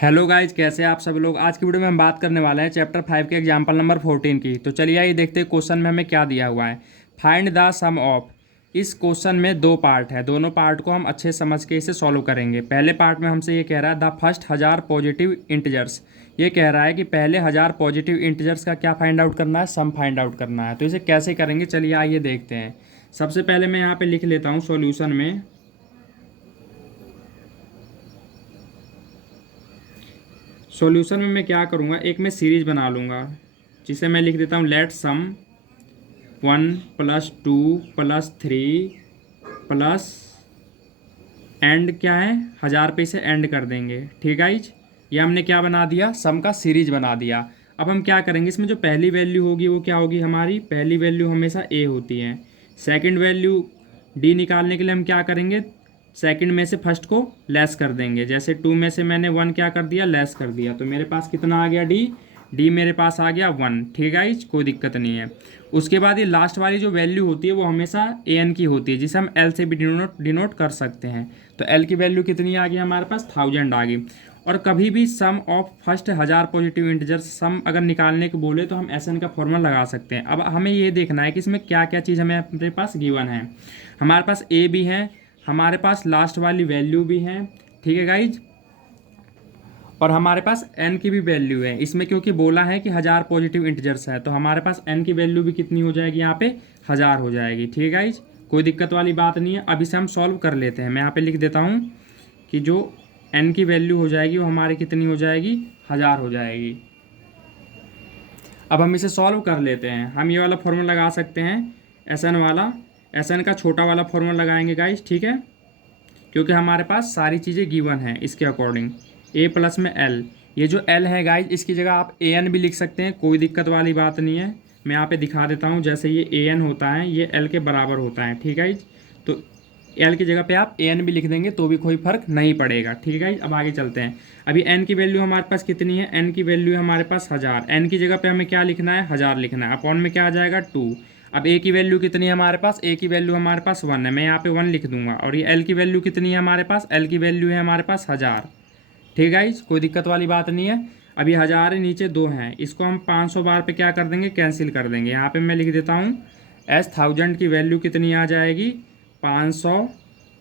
Hello guys, कैसे हैं आप सब लोग। आज की वीडियो में हम बात करने वाले हैं चैप्टर 5 के एग्जाम्पल नंबर 14 की। तो चलिए आइए देखते हैं क्वेश्चन में हमें क्या दिया हुआ है। Find the sum of. इस क्वेश्चन में दो पार्ट है, दोनों पार्ट को हम अच्छे समझ के इसे सॉल्व करेंगे। पहले पार्ट में हमसे ये कह रहा है द फर्स्ट 1000 पॉजिटिव इंटीजर्स। ये कह रहा है कि पहले 1000 पॉजिटिव इंटीजर्स का क्या फाइंड आउट करना है, सम फाइंड आउट करना है। तो इसे कैसे करेंगे, चलिए आइए देखते हैं। सबसे पहले मैं यहाँ पे लिख लेता हूँ सॉल्यूशन में। सॉल्यूशन में मैं क्या करूँगा, एक मैं सीरीज बना लूँगा जिसे मैं लिख देता हूँ लेट सम 1+2+3 प्लस एंड क्या है 1000 पे इसे एंड कर देंगे। ठीक है गाइज, ये हमने क्या बना दिया, सम का सीरीज बना दिया। अब हम क्या करेंगे, इसमें जो पहली वैल्यू होगी वो क्या होगी, हमारी पहली वैल्यू हमेशा ए होती है। सेकंड वैल्यू डी निकालने के लिए हम क्या करेंगे, सेकंड में से फर्स्ट को लेस कर देंगे। जैसे 2 में से मैंने 1 क्या कर दिया, लेस कर दिया, तो मेरे पास कितना आ गया, डी मेरे पास आ गया 1। ठीक है, कोई दिक्कत नहीं है। उसके बाद ये लास्ट वाली जो वैल्यू होती है वो हमेशा ए एन की होती है, जिसे हम एल से भी डिनोट कर सकते हैं। तो एल की वैल्यू कितनी आ गई हमारे पास, 1000 आ गई। और कभी भी सम ऑफ फर्स्ट 1000 पॉजिटिव इंटीजर्स सम अगर निकालने को बोले तो हम एस एन का फॉर्मूला लगा सकते हैं। अब हमें ये देखना है कि इसमें क्या क्या चीज़ हमें अपने पास गिवन है। हमारे पास ए भी है, हमारे पास लास्ट वाली वैल्यू भी है। ठीक है गाइज, और हमारे पास n की भी वैल्यू है इसमें, क्योंकि बोला है कि 1000 पॉजिटिव इंटीजर्स है, तो हमारे पास n की वैल्यू भी कितनी हो जाएगी, यहाँ पे 1000 हो जाएगी। ठीक है गाइज, कोई दिक्कत वाली बात नहीं है। अब इसे हम सॉल्व कर लेते हैं। मैं यहाँ पे लिख देता हूँ कि जो n की वैल्यू हो जाएगी वो हमारी कितनी हो जाएगी, 1000 हो जाएगी। अब हम इसे सॉल्व कर लेते हैं। हम ये वाला फॉर्मूला लगा सकते हैं, एस एन वाला, एस एन का छोटा वाला फॉर्मूला लगाएंगे गाइज। ठीक है, क्योंकि हमारे पास सारी चीज़ें गिवन हैं इसके अकॉर्डिंग। ए प्लस में एल, ये जो एल है गाइज इसकी जगह आप ए एन भी लिख सकते हैं, कोई दिक्कत वाली बात नहीं है। मैं यहाँ पे दिखा देता हूँ, जैसे ये ए एन होता है ये एल के बराबर होता है। ठीक है गाइज, तो एल की जगह पे आप ए एन भी लिख देंगे तो भी कोई फर्क नहीं पड़ेगा। ठीक है गाइज, अब आगे चलते हैं। अभी एन की वैल्यू हमारे पास कितनी है, एन की वैल्यू है हमारे पास 1000। एन की जगह पे हमें क्या लिखना है, 1000 लिखना है। अपॉन में क्या आ जाएगा, 2। अब ए की वैल्यू कितनी है हमारे पास, ए की वैल्यू हमारे पास 1 है, मैं यहाँ पे 1 लिख दूंगा। और ये एल की वैल्यू कितनी है हमारे पास, एल की वैल्यू है हमारे पास 1000। ठीक है, कोई दिक्कत वाली बात नहीं है। अभी 1000 नीचे 2 हैं, इसको हम 500 बार पे क्या कर देंगे, कैंसिल कर देंगे। यहाँ पे मैं लिख देता हूँ एस 1000 की वैल्यू कितनी आ जाएगी, 500।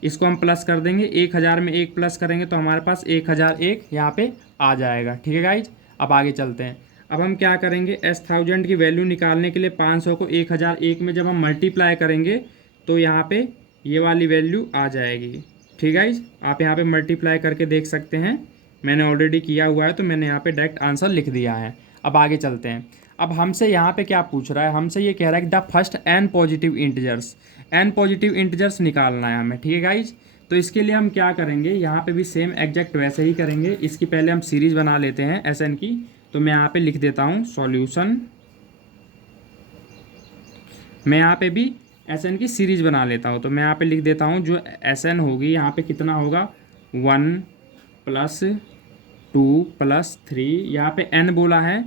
इसको हम प्लस कर देंगे, 1000 में 1 प्लस करेंगे तो हमारे पास 1001 यहाँ पे आ जाएगा। ठीक है गाइज, अब आगे चलते हैं। अब हम क्या करेंगे, एस 1000 की वैल्यू निकालने के लिए 500 को 1001 में जब हम मल्टीप्लाई करेंगे तो यहाँ पे ये वाली वैल्यू आ जाएगी। ठीक है, आप यहाँ पे मल्टीप्लाई करके देख सकते हैं, मैंने ऑलरेडी किया हुआ है तो मैंने यहाँ पे डायरेक्ट आंसर लिख दिया है। अब आगे चलते हैं। अब हमसे यहाँ पे क्या पूछ रहा है, हमसे ये कह रहा है कि the first N positive integers, n positive integers निकालना है हमें। ठीक है गाइज, तो इसके लिए हम क्या करेंगे, यहाँ पे भी सेम एग्जैक्ट वैसे ही करेंगे। इसकी पहले हम सीरीज बना लेते हैं एस एन की। तो मैं यहाँ पे लिख देता हूँ सॉल्यूशन, मैं यहाँ पे भी एस एन की सीरीज बना लेता हूँ। तो मैं यहाँ पे लिख देता हूँ जो एस एन होगी यहाँ पे कितना होगा, 1+2+3। यहाँ पे n बोला है,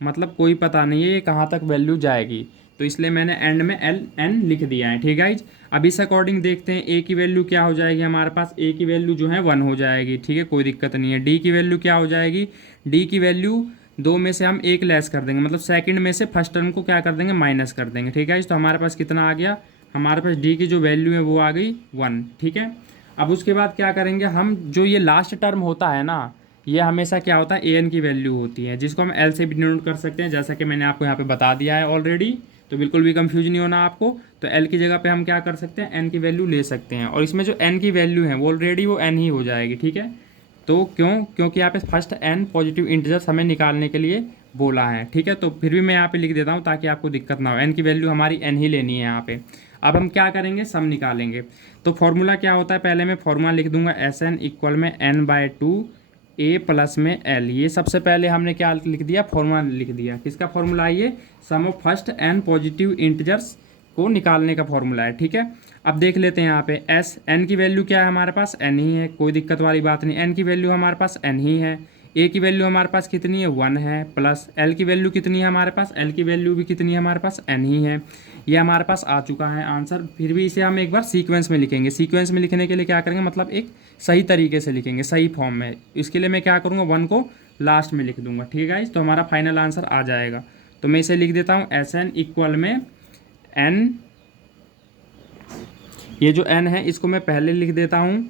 मतलब कोई पता नहीं है ये कहाँ तक वैल्यू जाएगी, तो इसलिए मैंने एंड में एल एन लिख दिया है। ठीक है, अब इस अकॉर्डिंग देखते हैं ए की वैल्यू क्या हो जाएगी हमारे पास, ए की वैल्यू जो है 1 हो जाएगी। ठीक है, कोई दिक्कत नहीं है। डी की वैल्यू क्या हो जाएगी, डी की वैल्यू 2 में से हम 1 लेस कर देंगे, मतलब सेकंड में से फर्स्ट टर्म को क्या कर देंगे, माइनस कर देंगे। ठीक है, तो हमारे पास कितना आ गया, हमारे पास डी की जो वैल्यू है वो आ गई 1। ठीक है, अब उसके बाद क्या करेंगे हम, जो ये लास्ट टर्म होता है ना, ये हमेशा क्या होता है, ए एन की वैल्यू होती है, जिसको हम एल से भी डिनोट कर सकते हैं, जैसा कि मैंने आपको यहाँ पे बता दिया है ऑलरेडी। तो बिल्कुल भी कंफ्यूज नहीं होना आपको। तो एल की जगह पे हम क्या कर सकते हैं, एन की वैल्यू ले सकते हैं, और इसमें जो एन की वैल्यू है वो ऑलरेडी वो एन ही हो जाएगी। ठीक है, तो क्योंकि यहाँ पे फर्स्ट एन पॉजिटिव इंटीजर्स हमें निकालने के लिए बोला है। ठीक है, तो फिर भी मैं यहाँ पे लिख देता हूँ ताकि आपको दिक्कत ना हो, एन की वैल्यू हमारी एन ही लेनी है यहाँ पे। अब हम क्या करेंगे, सम निकालेंगे। तो फॉर्मूला क्या होता है, पहले मैं फॉर्मूला लिख दूंगा, एस एन इक्वल में n/2 ए प्लस में एल। ये सबसे पहले हमने क्या लिख दिया, फॉर्मूला लिख दिया। किसका फॉर्मूला है ये, sum of first N positive integers को निकालने का फॉर्मूला है। ठीक है, अब देख लेते हैं यहाँ पे एस एन की वैल्यू क्या है हमारे पास, एन ही है, कोई दिक्कत वाली बात नहीं, एन की वैल्यू हमारे पास एन ही है। ए की वैल्यू हमारे पास कितनी है 1 है, प्लस एल की वैल्यू कितनी है हमारे पास, एल की वैल्यू भी कितनी है हमारे पास एन ही है। ये हमारे पास आ चुका है आंसर। फिर भी इसे हम एक बार सीक्वेंस में लिखेंगे। सीक्वेंस में लिखने के लिए क्या करेंगे, मतलब एक सही तरीके से लिखेंगे, सही फॉर्म में। इसके लिए मैं क्या करूँगा, 1 को लास्ट में लिख दूंगा। ठीक है गाइस, तो हमारा फाइनल आंसर आ जाएगा। तो मैं इसे लिख देता हूँ एस एन इक्वल में एन, ये जो एन है इसको मैं पहले लिख देता हूँ,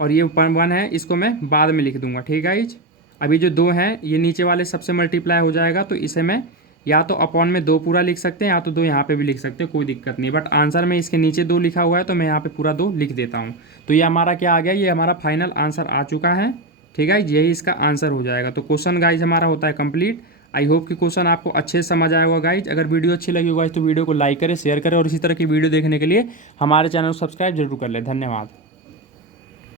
और ये 1 है इसको मैं बाद में लिख दूंगा। ठीक है गाइज, अभी जो 2 है ये नीचे वाले सबसे मल्टीप्लाई हो जाएगा, तो इसे मैं या तो अपॉन में 2 पूरा लिख सकते हैं, या तो 2 यहाँ पे भी लिख सकते हैं, कोई दिक्कत नहीं। बट आंसर में इसके नीचे 2 लिखा हुआ है, तो मैं यहाँ पे पूरा 2 लिख देता हूँ। तो ये हमारा क्या आ गया, ये हमारा फाइनल आंसर आ चुका है। ठीक है, यही इसका आंसर हो जाएगा। तो क्वेश्चन गाइज हमारा होता है कंप्लीट। आई होप कि क्वेश्चन आपको अच्छे से समझ आया होगा गाइज। अगर वीडियो अच्छी लगी होगा तो वीडियो को लाइक करें, शेयर करें, और इसी तरह की वीडियो देखने के लिए हमारे चैनल को सब्सक्राइब जरूर कर लें। धन्यवाद।